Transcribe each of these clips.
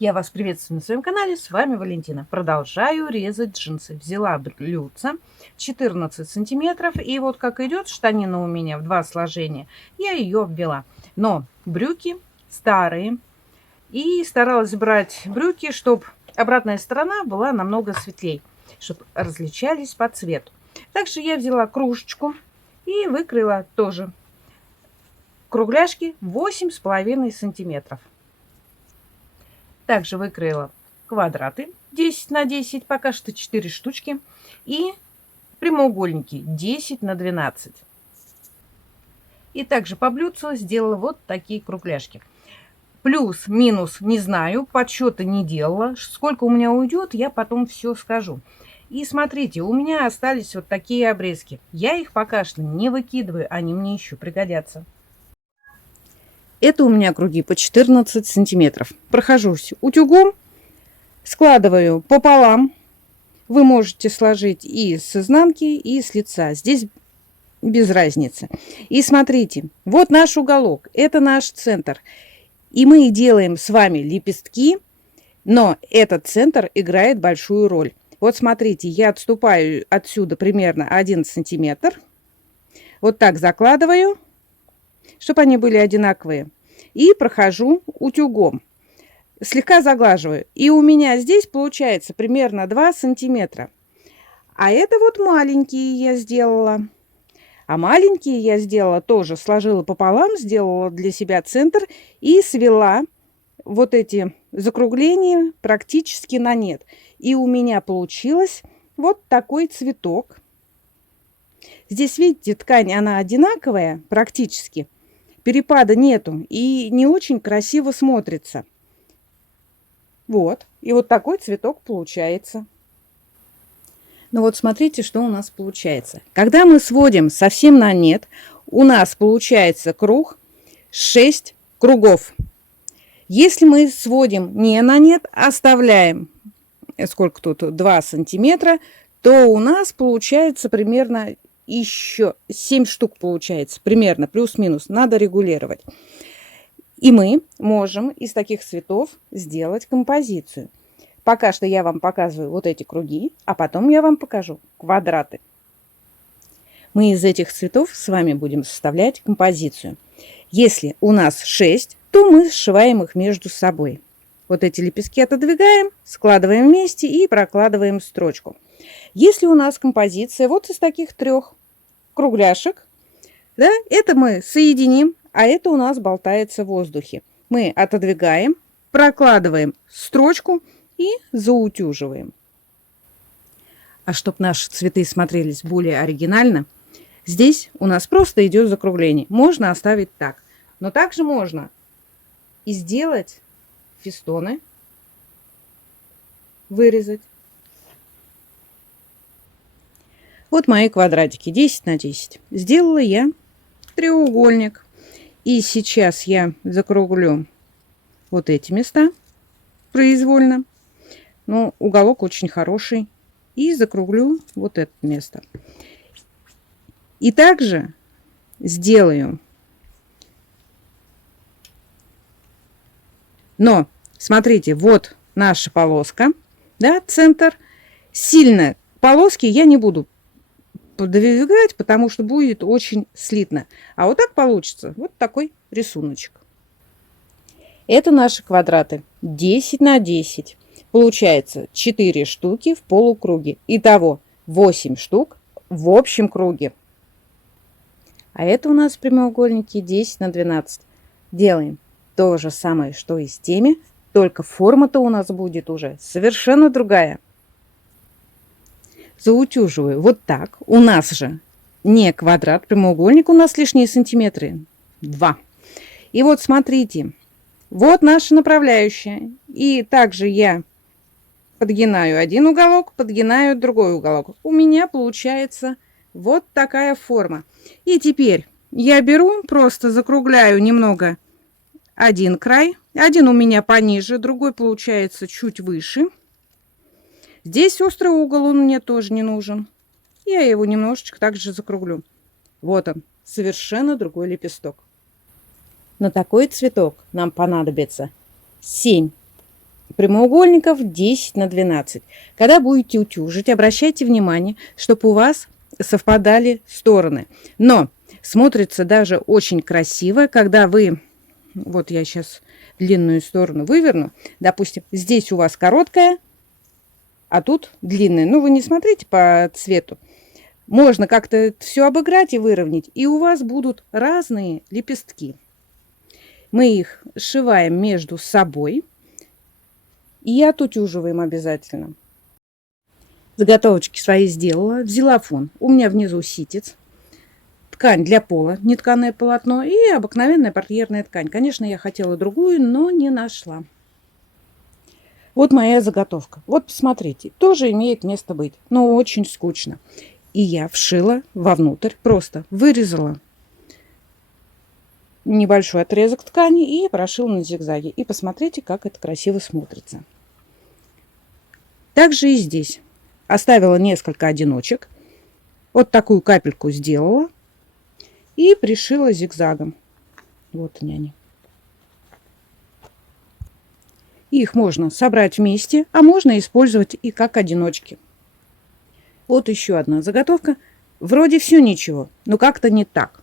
Я вас приветствую на своем канале, с вами Валентина. Продолжаю резать джинсы. Взяла блюдце 14 сантиметров, и вот как идет штанина у меня в два сложения, я ее обвела. Но брюки старые, и старалась брать брюки, чтобы обратная сторона была намного светлее, чтобы различались по цвету. Также я взяла кружечку и выкрыла тоже кругляшки 8,5 сантиметров. Также выкроила квадраты 10 на 10, пока что 4 штучки, и прямоугольники 10 на 12. И также по блюдцу сделала вот такие кругляшки. Плюс-минус не знаю, подсчета не делала. Сколько у меня уйдет, я потом все скажу. И смотрите, у меня остались вот такие обрезки. Я их пока что не выкидываю, они мне еще пригодятся. Это у меня круги по 14 сантиметров. Прохожусь утюгом, складываю пополам. Вы можете сложить и с изнанки, и с лица. Здесь без разницы. И смотрите, вот наш уголок, это наш центр. И мы делаем с вами лепестки, но этот центр играет большую роль. Вот смотрите, я отступаю отсюда примерно 1 сантиметр. Вот так закладываю, чтобы они были одинаковые. И прохожу утюгом. Слегка заглаживаю. И у меня здесь получается примерно 2 сантиметра. А это вот маленькие я сделала. А маленькие я сделала тоже, сложила пополам, сделала для себя центр и свела вот эти закругления практически на нет. И у меня получилось вот такой цветок. Здесь, видите, ткань, она одинаковая практически. Перепада нету и не очень красиво смотрится. Вот. И вот такой цветок получается. Ну вот смотрите, что у нас получается. Когда мы сводим совсем на нет, у нас получается круг 6 кругов. Если мы сводим не на нет, оставляем, сколько тут, 2 сантиметра, то у нас получается примерно еще 7 штук получается. Примерно, плюс-минус. Надо регулировать. И мы можем из таких цветов сделать композицию. Пока что я вам показываю вот эти круги, а потом я вам покажу квадраты. Мы из этих цветов с вами будем составлять композицию. Если у нас 6, то мы сшиваем их между собой. Вот эти лепестки отодвигаем, складываем вместе и прокладываем строчку. Если у нас композиция вот из таких 3 кругляшек, да, это мы соединим, а это у нас болтается в воздухе. Мы отодвигаем, прокладываем строчку и заутюживаем. А чтобы наши цветы смотрелись более оригинально, здесь у нас просто идет закругление. Можно оставить так. Но также можно и сделать фестоны, вырезать. Вот мои квадратики 10 на 10. Сделала я треугольник. И сейчас я закруглю вот эти места произвольно. Но уголок очень хороший. И закруглю вот это место. И также сделаю. Но, смотрите, вот наша полоска. Да, центр. Сильно полоски я не буду подвигать, потому что будет очень слитно. А вот так получится вот такой рисуночек. Это наши квадраты 10 на 10. Получается 4 штуки в полукруге. Итого 8 штук в общем круге. А это у нас прямоугольники 10 на 12. Делаем то же самое, что и с теми, только форма-то у нас будет уже совершенно другая. Заутюживаю вот так. У нас же не квадрат, прямоугольник, у нас лишние сантиметры 2. И вот смотрите, вот наша направляющая. И также я подгинаю один уголок, подгинаю другой уголок. У меня получается вот такая форма. И теперь я беру, просто закругляю немного один край. Один у меня пониже, другой получается чуть выше. Здесь острый угол, он мне тоже не нужен. Я его немножечко также закруглю. Вот он, совершенно другой лепесток. На такой цветок нам понадобится 7 прямоугольников 10 на 12. Когда будете утюжить, обращайте внимание, чтобы у вас совпадали стороны. Но смотрится даже очень красиво, когда вы... Вот я сейчас длинную сторону выверну. Допустим, здесь у вас короткая, а тут длинная. Ну, вы не смотрите по цвету. Можно как-то все обыграть и выровнять, и у вас будут разные лепестки. Мы их сшиваем между собой и отутюживаем обязательно. Заготовочки свои сделала, взяла фон. У меня внизу ситец, ткань для пола, нетканое полотно и обыкновенная портьерная ткань. Конечно, я хотела другую, но не нашла. Вот моя заготовка. Вот посмотрите, тоже имеет место быть, но очень скучно. И я вшила вовнутрь, просто вырезала небольшой отрезок ткани и прошила на зигзаге. И посмотрите, как это красиво смотрится. Также и здесь. Оставила несколько одиночек. Вот такую капельку сделала. И пришила зигзагом. Вот они. Их можно собрать вместе, а можно использовать и как одиночки. Вот еще одна заготовка. Вроде все ничего, но как-то не так.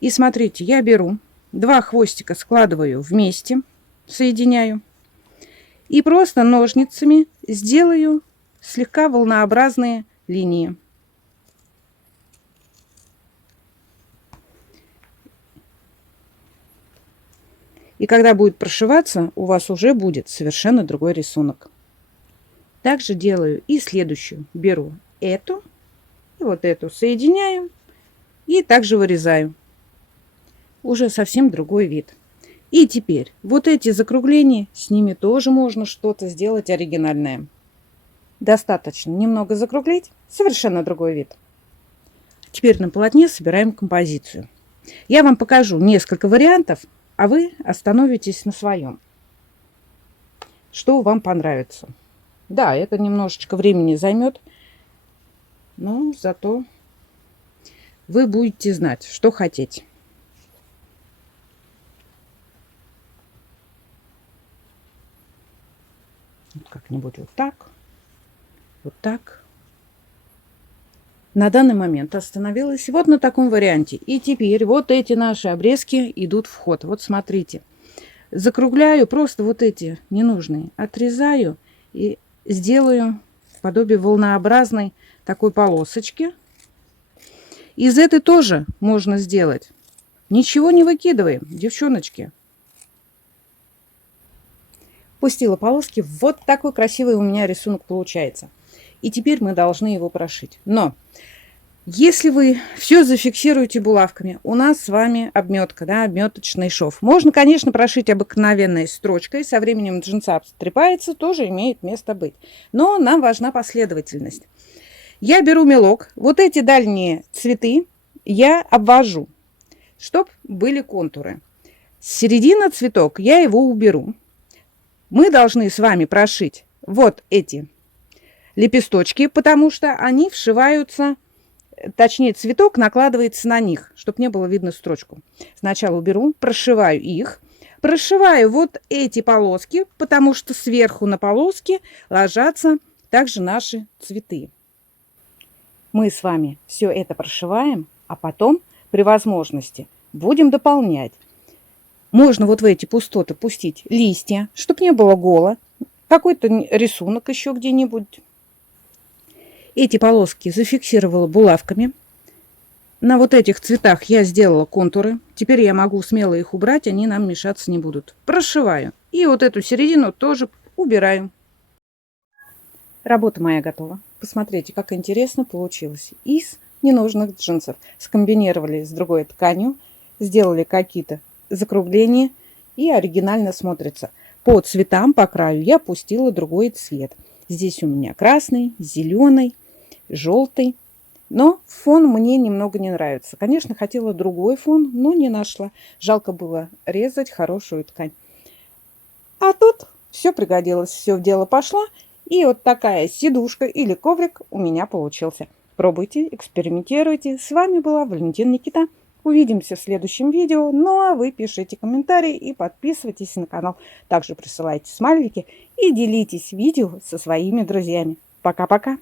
И смотрите, я беру 2 хвостика, складываю вместе, соединяю. И просто ножницами сделаю слегка волнообразные линии. И когда будет прошиваться, у вас уже будет совершенно другой рисунок. Также делаю и следующую. Беру эту и вот эту соединяю и также вырезаю. Уже совсем другой вид. И теперь вот эти закругления, с ними тоже можно что-то сделать оригинальное. Достаточно немного закруглить, совершенно другой вид. Теперь на полотне собираем композицию. Я вам покажу несколько вариантов, а вы остановитесь на своем. Что вам понравится. Да, это немножечко времени займет, но зато вы будете знать, что хотите. Вот как-нибудь вот так. Вот так. На данный момент остановилась вот на таком варианте. И теперь вот эти наши обрезки идут в ход. Вот смотрите. Закругляю просто вот эти ненужные. Отрезаю и сделаю подобие волнообразной такой полосочки. Из этой тоже можно сделать. Ничего не выкидываем, девчоночки. Пустила полоски. Вот такой красивый у меня рисунок получается. И теперь мы должны его прошить. Но если вы все зафиксируете булавками, у нас с вами обметка, да, обметочный шов. Можно, конечно, прошить обыкновенной строчкой. Со временем джинса обстрепается, тоже имеет место быть. Но нам важна последовательность. Я беру мелок. Вот эти дальние цветы я обвожу, чтобы были контуры. Середина цветок я его уберу. Мы должны с вами прошить вот эти лепесточки, потому что они вшиваются, точнее цветок накладывается на них, чтобы не было видно строчку. Сначала уберу, прошиваю их, прошиваю вот эти полоски, потому что сверху на полоски ложатся также наши цветы. Мы с вами все это прошиваем, а потом при возможности будем дополнять. Можно вот в эти пустоты пустить листья, чтобы не было голо, какой-то рисунок еще где-нибудь. Эти полоски зафиксировала булавками. На вот этих цветах я сделала контуры. Теперь я могу смело их убрать, они нам мешаться не будут. Прошиваю. И вот эту середину тоже убираю. Работа моя готова. Посмотрите, как интересно получилось. Из ненужных джинсов скомбинировали с другой тканью, сделали какие-то закругления и оригинально смотрится. По цветам, по краю я пустила другой цвет. Здесь у меня красный, зеленый, желтый. Но фон мне немного не нравится. Конечно, хотела другой фон, но не нашла. Жалко было резать хорошую ткань. А тут все пригодилось, все в дело пошло. И вот такая сидушка или коврик у меня получился. Пробуйте, экспериментируйте. С вами была Валентина Никита. Увидимся в следующем видео. Ну а вы пишите комментарии и подписывайтесь на канал. Также присылайте смайлики и делитесь видео со своими друзьями. Пока-пока!